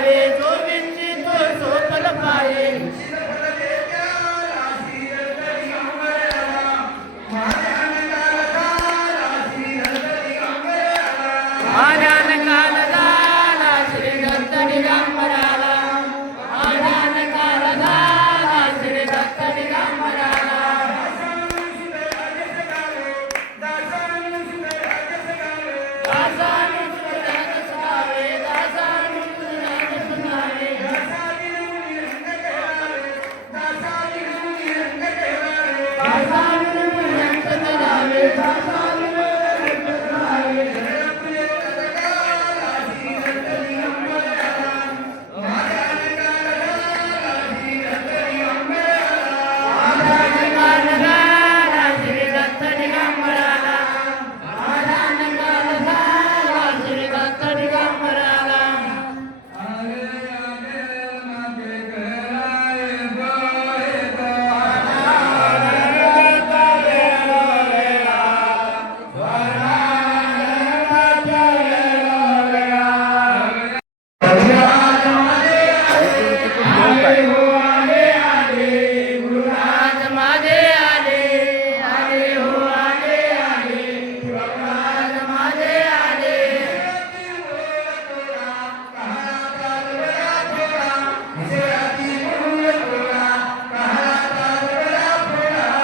लावे जो विंचितो सो फल पाये आज्ञान काल झाला श्री दत्त दिगंबराला आज्ञान काल झाला श्री दत्त दिगंबराला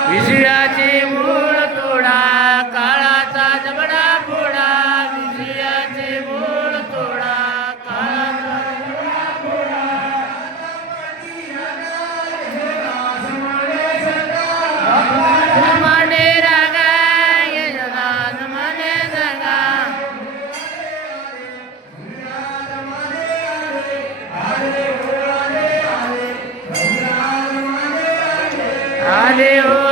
विजयाचे मूळ तोडा काळाचा जबडा फोडा विजयाचे मूळ तोडा काळाचा जबडा फोडा जमाने रागा ये जगा जमाने जगा आले हो